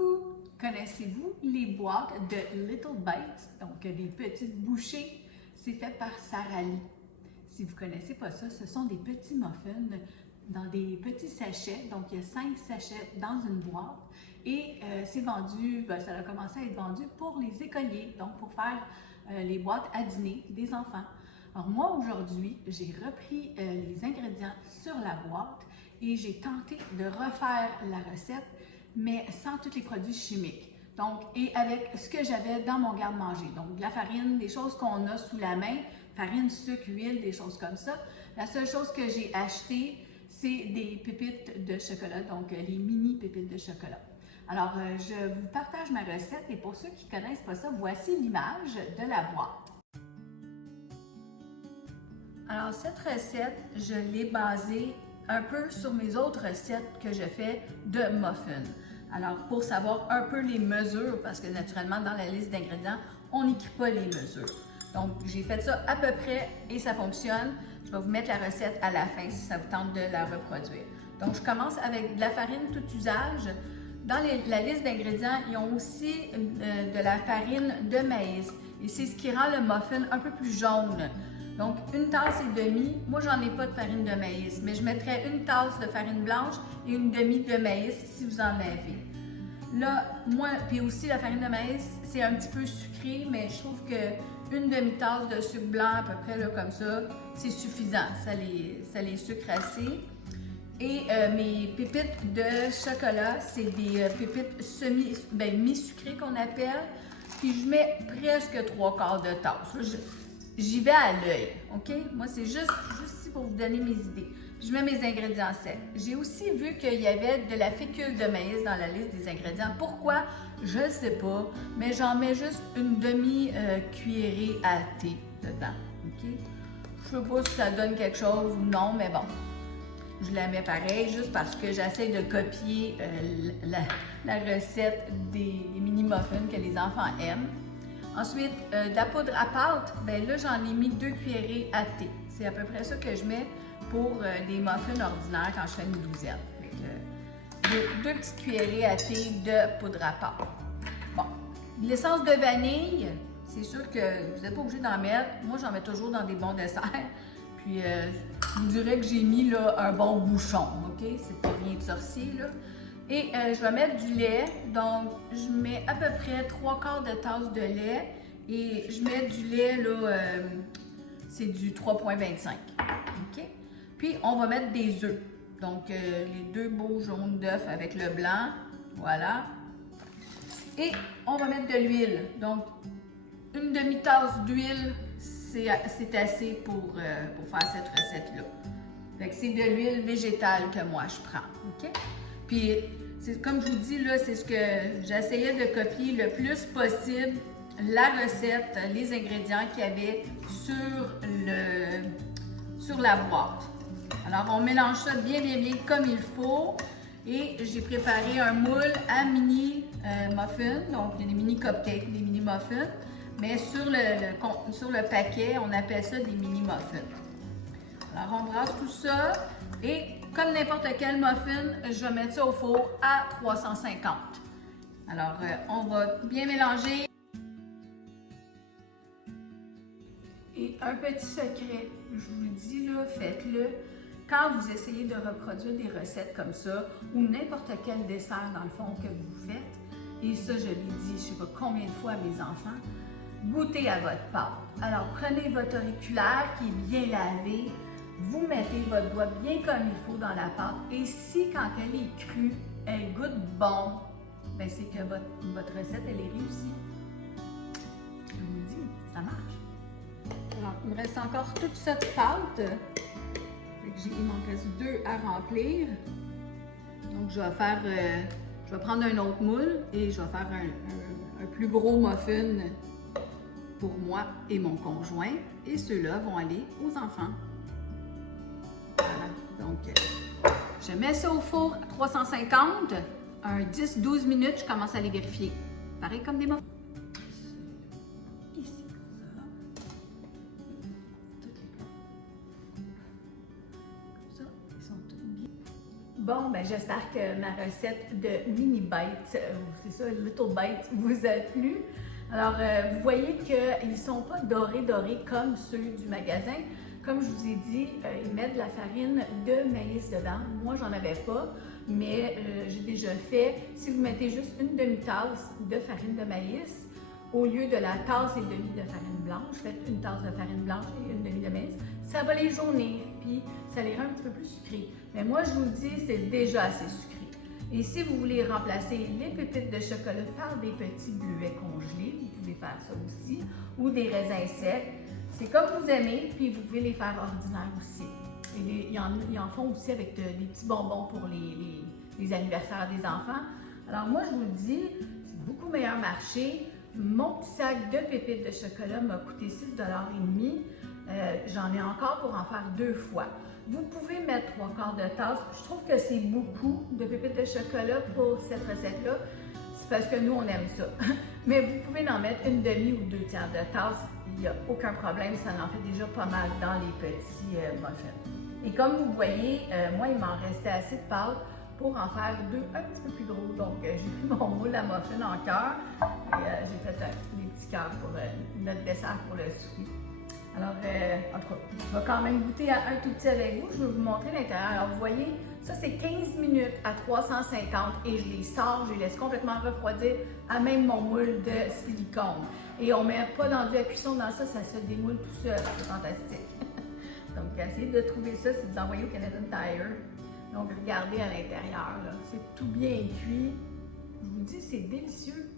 Coucou! Connaissez-vous les boîtes de Little Bites, donc des petites bouchées? C'est fait par Sara Lee. Si vous ne connaissez pas ça, ce sont des petits muffins dans des petits sachets. Donc, il y a 5 sachets dans une boîte et c'est vendu, ça a commencé à être vendu pour les écoliers, donc pour faire les boîtes à dîner des enfants. Alors moi, aujourd'hui, j'ai repris les ingrédients sur la boîte et j'ai tenté de refaire la recette, mais sans tous les produits chimiques. Donc, et avec ce que j'avais dans mon garde-manger. Donc, de la farine, des choses qu'on a sous la main, farine, sucre, huile, des choses comme ça. La seule chose que j'ai acheté, c'est des pépites de chocolat, donc les mini pépites de chocolat. Alors, je vous partage ma recette et pour ceux qui ne connaissent pas ça, voici l'image de la boîte. Alors, cette recette, je l'ai basée un peu sur mes autres recettes que je fais de muffins. Alors, pour savoir un peu les mesures, parce que naturellement, dans la liste d'ingrédients, on n'écrit pas les mesures. Donc, j'ai fait ça à peu près et ça fonctionne. Je vais vous mettre la recette à la fin si ça vous tente de la reproduire. Donc, je commence avec de la farine tout usage. Dans la liste d'ingrédients, ils ont aussi de la farine de maïs. Et c'est ce qui rend le muffin un peu plus jaune. Donc, une tasse et demie. Moi, j'en ai pas de farine de maïs, mais je mettrais une tasse de farine blanche et une demi de maïs si vous en avez. Là, moi, puis aussi la farine de maïs, c'est un petit peu sucré, mais je trouve que une demi-tasse de sucre blanc, à peu près là, comme ça, c'est suffisant. Ça les sucre assez. Et mes pépites de chocolat, c'est des pépites mi-sucrées qu'on appelle. Puis je mets presque 3/4 de tasse. J'y vais à l'œil, OK? Moi, c'est juste ici pour vous donner mes idées. Je mets mes ingrédients secs. J'ai aussi vu qu'il y avait de la fécule de maïs dans la liste des ingrédients. Pourquoi? Je ne sais pas, mais j'en mets juste une demi-cuillerée à thé dedans, OK? Je ne sais pas si ça donne quelque chose ou non, mais bon. Je la mets pareil, juste parce que j'essaie de copier la recette des mini-muffins que les enfants aiment. Ensuite, de la poudre à pâte, bien là, j'en ai mis 2 cuillerées à thé. C'est à peu près ça que je mets pour des muffins ordinaires quand je fais une douzaine. Deux petites cuillerées à thé de poudre à pâte. Bon, l'essence de vanille, c'est sûr que vous n'êtes pas obligé d'en mettre. Moi, j'en mets toujours dans des bons desserts. Puis, je vous dirais que j'ai mis là, un bon bouchon, OK? C'est pas rien de sorcier, là. Et je vais mettre du lait, donc je mets à peu près 3/4 de tasse de lait et je mets du lait, là, c'est du 3,25, OK? Puis on va mettre des œufs, donc les 2 beaux jaunes d'œufs avec le blanc, voilà. Et on va mettre de l'huile, donc une demi-tasse d'huile, c'est assez pour faire cette recette-là. Fait que c'est de l'huile végétale que moi je prends, OK? Puis, comme je vous dis, là, c'est ce que j'essayais de copier le plus possible, la recette, les ingrédients qu'il y avait sur la boîte. Alors, on mélange ça bien comme il faut. Et j'ai préparé un moule à mini muffins, donc il y a des mini cupcakes, des mini muffins. Mais sur le paquet, on appelle ça des mini muffins. Alors, on brasse tout ça et comme n'importe quel muffin, je vais mettre ça au four à 350. Alors, on va bien mélanger. Et un petit secret, je vous le dis là, faites-le. Quand vous essayez de reproduire des recettes comme ça, ou n'importe quel dessert dans le fond que vous faites, et ça, je l'ai dit, je ne sais pas combien de fois à mes enfants, goûtez à votre pâte. Alors, prenez votre auriculaire qui est bien lavé, vous mettez votre doigt bien comme il faut dans la pâte et si quand elle est crue, elle goûte bon, ben c'est que votre recette, elle est réussie. Je vous dis, ça marche. Alors, il me reste encore toute cette pâte. Il m'en reste 2 à remplir. Donc, je vais prendre un autre moule et je vais faire un plus gros muffin pour moi et mon conjoint. Et ceux-là vont aller aux enfants. Voilà, donc je mets ça au four à 350, un 10-12 minutes, je commence à les greffier. Pareil comme des muffins. Ici, comme ça. Ils sont tous bien. Bon, ben j'espère que ma recette de mini bites, c'est ça, little bites, vous a plu. Alors, vous voyez qu'ils ne sont pas dorés comme ceux du magasin. Comme je vous ai dit, ils mettent de la farine de maïs dedans. Moi, j'en avais pas, mais j'ai déjà fait. Si vous mettez juste une demi-tasse de farine de maïs, au lieu de la tasse et demie de farine blanche, faites une tasse de farine blanche et une demi de maïs, ça va les jaunir, puis ça les rend un petit peu plus sucrés. Mais moi, je vous le dis, c'est déjà assez sucré. Et si vous voulez remplacer les pépites de chocolat par des petits bleuets congelés, vous pouvez faire ça aussi, ou des raisins secs. C'est comme vous aimez, puis vous pouvez les faire ordinaires aussi. Et ils en font aussi avec des petits bonbons pour les anniversaires des enfants. Alors moi, je vous le dis, c'est beaucoup meilleur marché. Mon petit sac de pépites de chocolat m'a coûté 6,5 $. J'en ai encore pour en faire 2 fois. Vous pouvez mettre 3/4 de tasse. Je trouve que c'est beaucoup de pépites de chocolat pour cette recette-là. C'est parce que nous, on aime ça. Mais vous pouvez en mettre une demi ou 2 tiers de tasse. Il n'y a aucun problème. Ça en fait déjà pas mal dans les petits muffins. Et comme vous voyez, moi, il m'en restait assez de pâte pour en faire 2 un petit peu plus gros. Donc, j'ai pris mon moule à muffin en cœur et j'ai fait des petits cœurs pour notre dessert pour le souper. Alors, en tout cas, je vais quand même goûter à un tout petit avec vous. Je vais vous montrer l'intérieur. Alors, vous voyez, ça, c'est 15 minutes à 350 et je les sors, je les laisse complètement refroidir à même mon moule de silicone. Et on ne met pas d'enduit à cuisson dans ça, ça se démoule tout seul. C'est fantastique. Donc, essayez de trouver ça si vous envoyez au Canadian Tire. Donc, regardez à l'intérieur, c'est tout bien cuit. Je vous dis, c'est délicieux.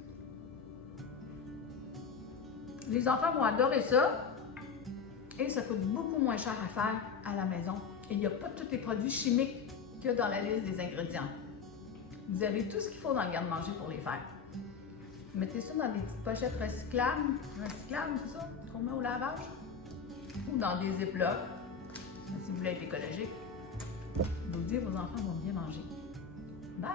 Les enfants vont adorer ça. Et ça coûte beaucoup moins cher à faire à la maison. Et il n'y a pas tous les produits chimiques qu'il y a dans la liste des ingrédients. Vous avez tout ce qu'il faut dans le garde-manger pour les faire. Mettez ça dans des petites pochettes recyclables. Recyclables, c'est ça? Qu'on met au lavage. Ou dans des ziplocs, si vous voulez être écologique. Je vous dis, vos enfants vont bien manger. Bye!